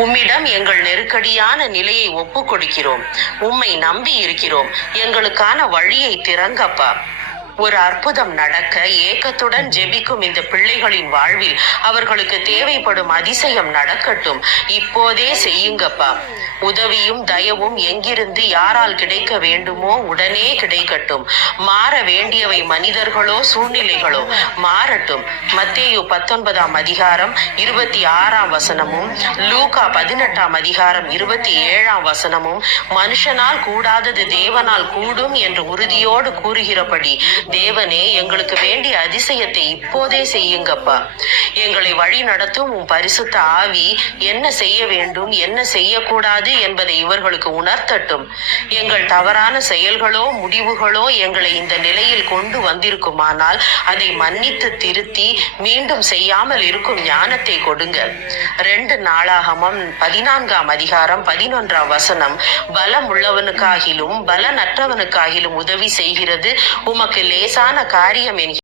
உம்மிடம் எங்கள் நெருக்கடியான நிலையை ஒப்புக் கொடுக்கிறோம். உம்மை நம்பி இருக்கிறோம். எங்களுக்கான வழியை திறங்கப்பா. ஒரு அற்புதம் நடக்க ஏக்கத்துடன் ஜெபிக்கும் இந்த பிள்ளைகளின் வாழ்வில் அவர்களுக்கு தேவைப்படும் அதிசயம் நடக்கட்டும். இப்போதே செய்யுங்கப்பா. உதவியும் தயவும் எங்கிருந்து யாரால் கிடைக்க வேண்டுமோ உடனே கிடைக்கட்டும். மாற வேண்டியவை மனிதர்களோ சூழ்நிலைகளோ மாறட்டும். மத்தேயு 19ஆம் அதிகாரம் 26ஆம் வசனமும் லூக்கா 18ஆம் அதிகாரம் 27ஆம் வசனமும் மனுஷனால் கூடாதது தேவனால் கூடும் என்று உறுதியோடு கூறுகிறபடி, தேவனே எங்களுக்கு வேண்டிய அதிசயத்தை இப்போதே செய்யுங்கப்பா. எங்களை வழி நடத்தும் உம் பரிசுத்த ஆவி என்ன செய்ய வேண்டும் என்ன செய்யக்கூடாது என்பதை இவர்களுக்கு உணர்த்தட்டும். எங்கள் தவறான செயல்களோ முடிவுகளோ எங்களை இந்த நிலையில் கொண்டு வந்திருக்குமானால் அதை மன்னித்து திருத்தி மீண்டும் செய்யாமல் இருக்கும் ஞானத்தை கொடுங்க. 2 நாளாகமம் 14ஆம் அதிகாரம் 11ஆம் வசனம், பலம் உள்ளவனுக்காகிலும் பலனற்றவனுக்காகிலும் உதவி செய்கிறது உமக்கு லேசான காரியம் என்கிறது.